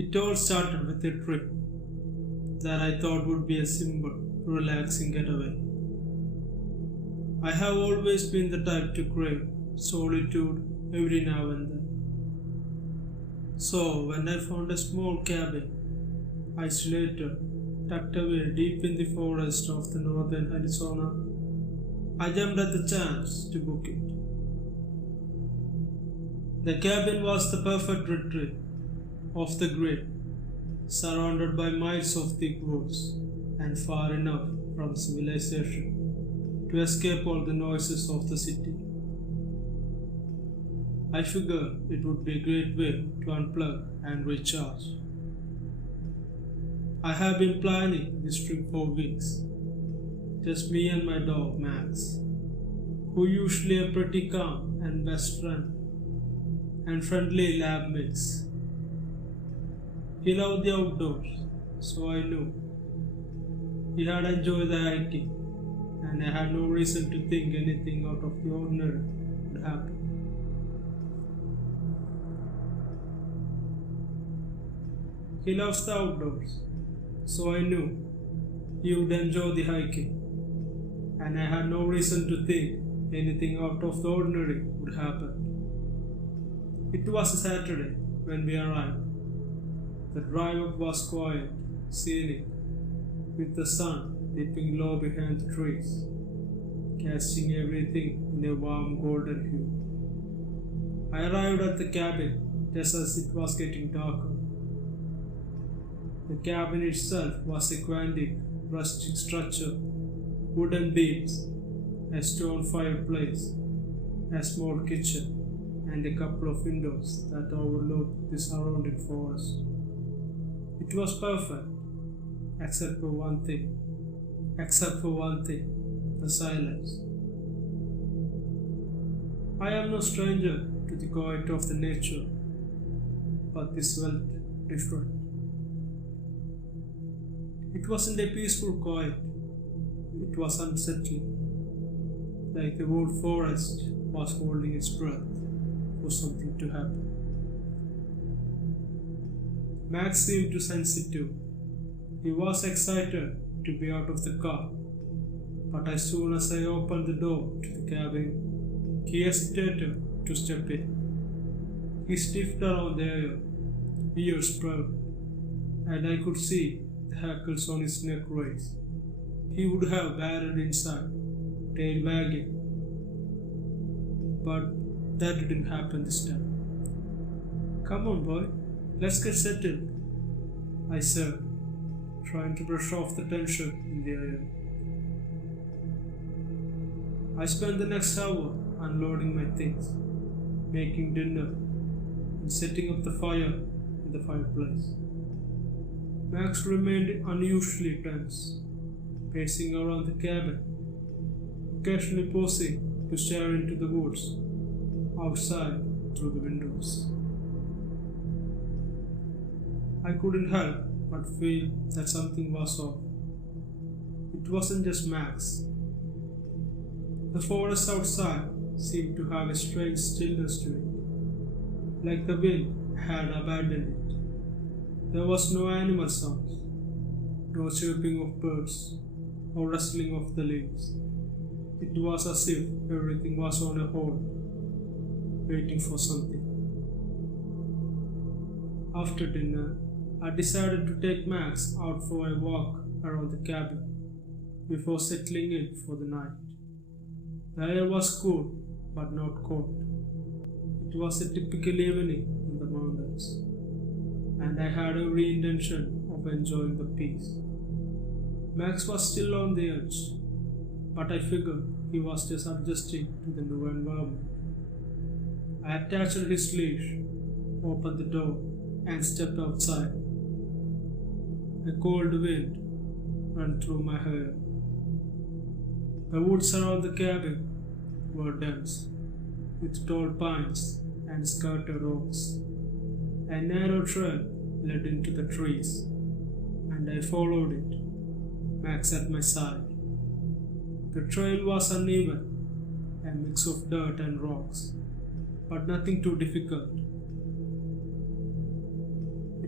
It all started with a trip that I thought would be a simple, relaxing getaway. I have always been the type to crave solitude every now and then. So when I found a small cabin, isolated, tucked away deep in the forest of the northern Arizona, I jumped at the chance to book it. The cabin was the perfect retreat off the grid, surrounded by miles of thick woods and far enough from civilization to escape all the noises of the city. I figured it would be a great way to unplug and recharge. I have been planning this trip for weeks, just me and my dog Max, who usually a pretty calm and best friend and friendly lab mix. He loved the outdoors, so I knew he had enjoyed the hiking, and I had no reason to think anything out of the ordinary would happen. He loves the outdoors, so I knew he would enjoy the hiking, and I had no reason to think anything out of the ordinary would happen. It was a Saturday when we arrived. The drive was quiet, scenic, with the sun dipping low behind the trees, casting everything in a warm golden hue. I arrived at the cabin just as it was getting darker. The cabin itself was a quaint, rustic structure, wooden beams, a stone fireplace, a small kitchen, and a couple of windows that overlooked the surrounding forest. It was perfect, except for one thing, the silence. I am no stranger to the quiet of the nature, but this felt different. It wasn't a peaceful quiet, it was unsettling, like the whole forest was holding its breath for something to happen. Max seemed to sense it too. He was excited to be out of the car, but as soon as I opened the door to the cabin, he hesitated to step in. He sniffed around the air, ears spread, and I could see the hackles on his neck raised. He would have batted inside, tail wagging, but that didn't happen this time. "Come on, boy, let's get settled," I said, trying to brush off the tension in the air. I spent the next hour unloading my things, making dinner, and setting up the fire in the fireplace. Max remained unusually tense, pacing around the cabin, occasionally pausing to stare into the woods outside through the windows. I couldn't help but feel that something was off. It wasn't just Max. The forest outside seemed to have a strange stillness to it, like the wind had abandoned it. There was no animal sounds, no chirping of birds or rustling of the leaves. It was as if everything was on a hold, waiting for something. After dinner, I decided to take Max out for a walk around the cabin before settling in for the night. The air was cool but not cold. It was a typical evening in the mountains, and I had every intention of enjoying the peace. Max was still on the edge, but I figured he was just adjusting to the new environment. I attached his leash, opened the door, and stepped outside. A cold wind ran through my hair. The woods around the cabin were dense, with tall pines and scattered oaks. A narrow trail led into the trees, and I followed it, Max at my side. The trail was uneven, a mix of dirt and rocks, but nothing too difficult.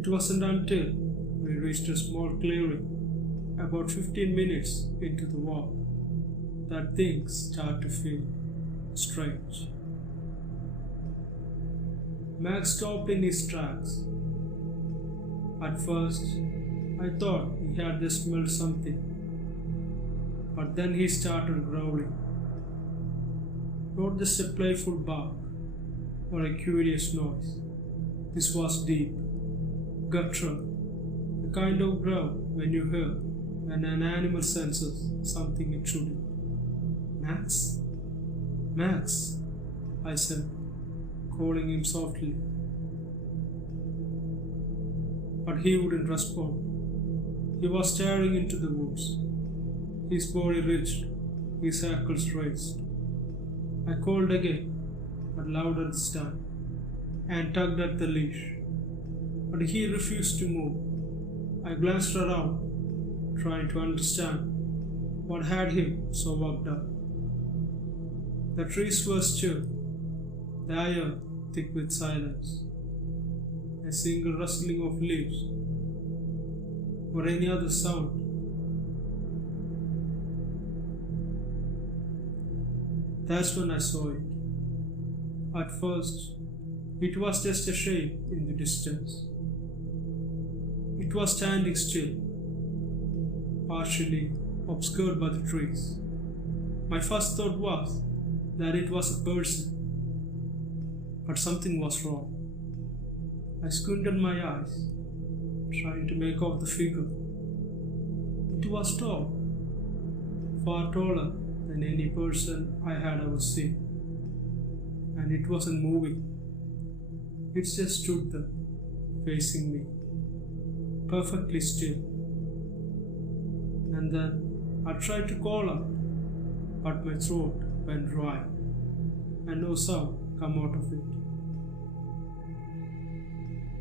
It wasn't until we reached a small clearing, about 15 minutes into the walk, that things started to feel strange. Max stopped in his tracks. At first, I thought he had just smelled something, but then he started growling. Not just a playful bark or a curious noise. This was deep, guttural, the kind of growl when you hear when an animal senses something intruding. Max? Max, I said, calling him softly. But he wouldn't respond. He was staring into the woods, his body rigid, his hackles raised. I called again, but louder this time, and tugged at the leash. But he refused to move. I glanced around, trying to understand what had him so worked up. The trees were still, the air thick with silence. A single rustling of leaves or any other sound. That's when I saw it. At first, it was just a shape in the distance. It was standing still, partially obscured by the trees. My first thought was that it was a person, but something was wrong. I squinted my eyes, trying to make out the figure. It was tall, far taller than any person I had ever seen, and it wasn't moving. It just stood there, facing me, perfectly still. And then I tried to call out, but my throat went dry, and no sound came out of it.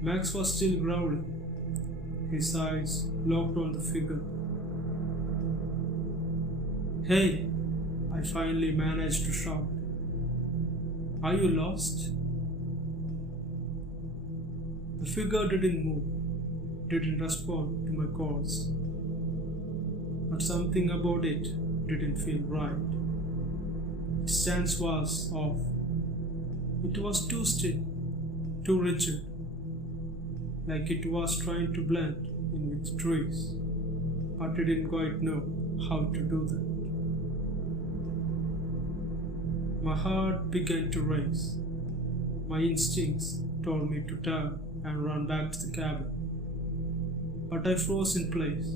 Max was still growling, his eyes locked on the figure. "Hey!" I finally managed to shout. "Are you lost?" The figure didn't move, didn't respond to my calls. But something about it didn't feel right. Its stance was off. It was too still, too rigid, like it was trying to blend in with trees, but it didn't quite know how to do that. My heart began to race. My instincts told me to turn and run back to the cabin, but I froze in place,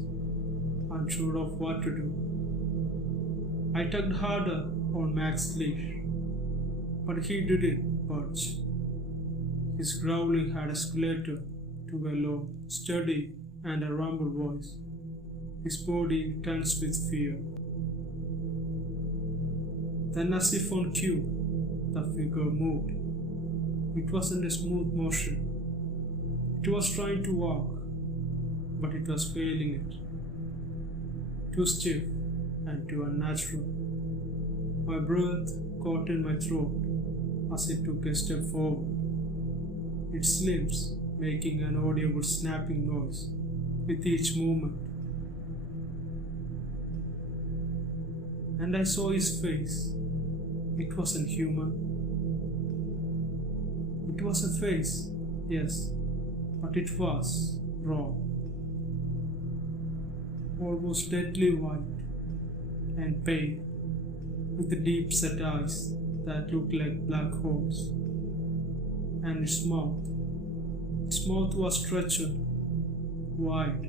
unsure of what to do. I tugged harder on Max's leash, but he didn't budge. His growling had escalated to a low, steady, and a rumble voice, his body tense with fear. Then, as if on cue, the figure moved. It wasn't a smooth motion. It was trying to walk, but it was failing it. Too stiff and too unnatural. My breath caught in my throat as it took a step forward, its limbs making an audible snapping noise with each movement. And I saw his face. It wasn't human. It was a face, yes, but it was raw, almost deadly white and pale, with the deep-set eyes that looked like black holes. And its mouth was stretched, wide,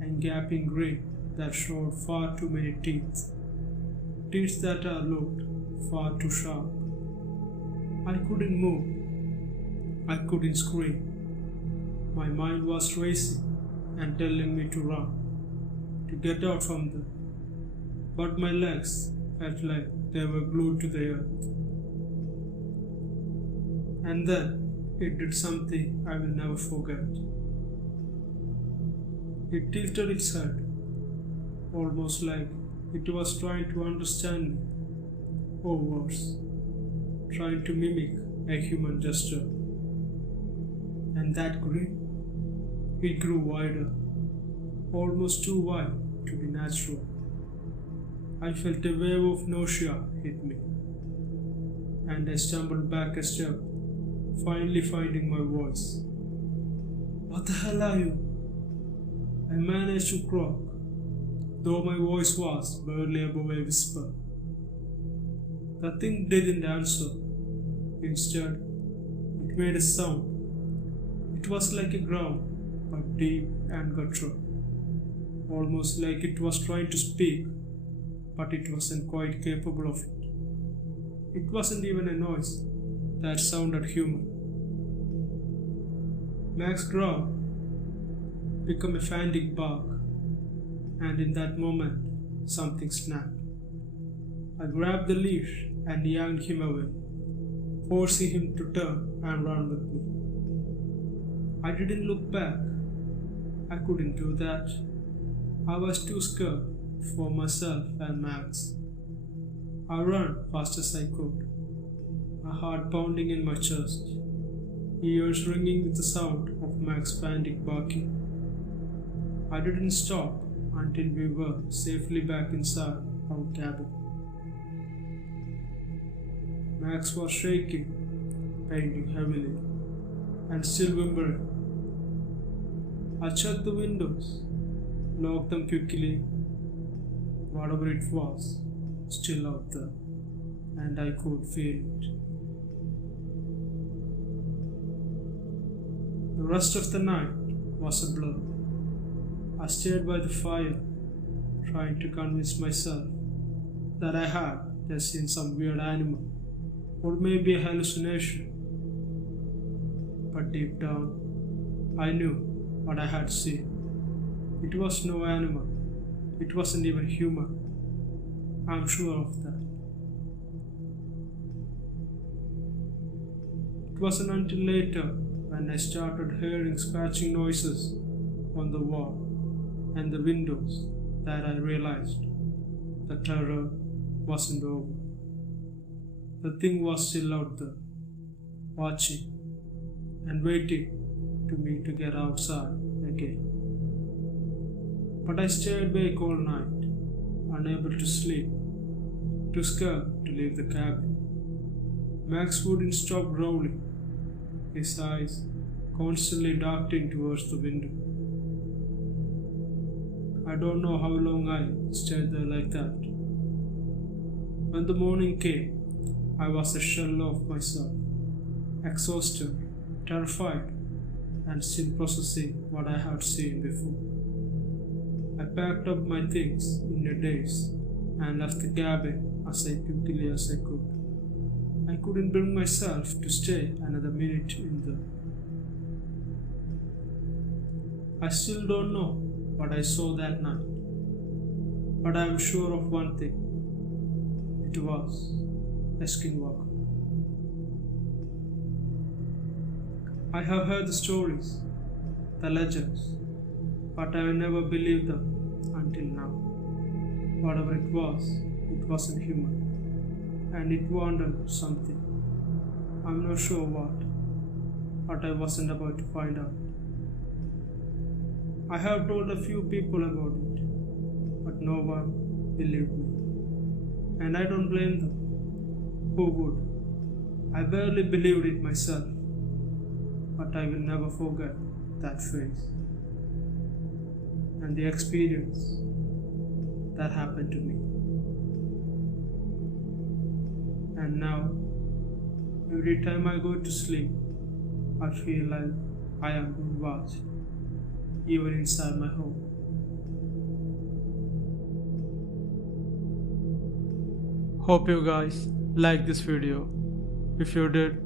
and gaping grin that showed far too many teeth that looked far too sharp. I couldn't move. I couldn't scream. My mind was racing and telling me to run, to get out from there. But my legs felt like they were glued to the earth. And then it did something I will never forget. It tilted its head, almost like it was trying to understand me, or worse, trying to mimic a human gesture. And that grin, It grew wider, almost too wide to be natural. I felt a wave of nausea hit me, and I stumbled back a step, finally finding my voice. "What the hell are you?" I managed to croak, though my voice was barely above a whisper. The thing didn't answer. Instead, it made a sound. It was like a growl, but deep and guttural, almost like it was trying to speak, but it wasn't quite capable of it. It wasn't even a noise that sounded human. Mac's growl became a frantic bark, and in that moment, something snapped. I grabbed the leash and yanked him away, forcing him to turn and run with me. I didn't look back. I couldn't do that. I was too scared for myself and Max. I ran fast as I could, my heart pounding in my chest, ears ringing with the sound of Max frantic barking. I didn't stop until we were safely back inside our cabin. Max was shaking, panting heavily, and still whimpering. I checked the windows, locked them quickly. Whatever it was, still out there, and I could feel it. The rest of the night was a blur. I stayed by the fire, trying to convince myself that I had just seen some weird animal, or maybe a hallucination. But deep down, I knew what I had seen. It was no animal. It wasn't even human. I'm sure of that. It wasn't until later when I started hearing scratching noises on the wall and the windows that I realized the terror wasn't over. The thing was still out there, watching and waiting to me to get outside again. But I stayed awake all night, unable to sleep, too scared to leave the cabin. Max wouldn't stop growling, his eyes constantly darting towards the window. I don't know how long I stayed there like that. When the morning came, I was a shell of myself, exhausted, terrified, and still processing what I had seen before. I packed up my things in a daze and left the cabin as quickly as I could. I couldn't bring myself to stay another minute in there. I still don't know what I saw that night, but I am sure of one thing. It was a skinwalker. I have heard the stories, the legends, but I never believed them until now. Whatever it wasn't human, and it wanted something. I'm not sure what, but I wasn't about to find out. I have told a few people about it, but no one believed me, and I don't blame them. Who would? I barely believed it myself, but I will never forget that face and the experience that happened to me. And now, every time I go to sleep, I feel like I am being watched, even inside my home. Hope you guys like this video. If you did,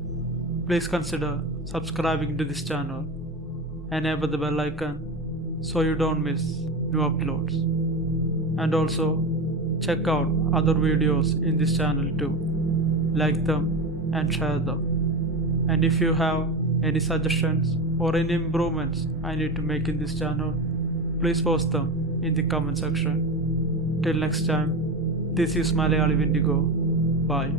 please consider subscribing to this channel and enable the bell icon so you don't miss new uploads. And also check out other videos in this channel too. Like them and share them. And if you have any suggestions or any improvements I need to make in this channel, please post them in the comment section. Till next time, this is Malayali Wendigo. Bye.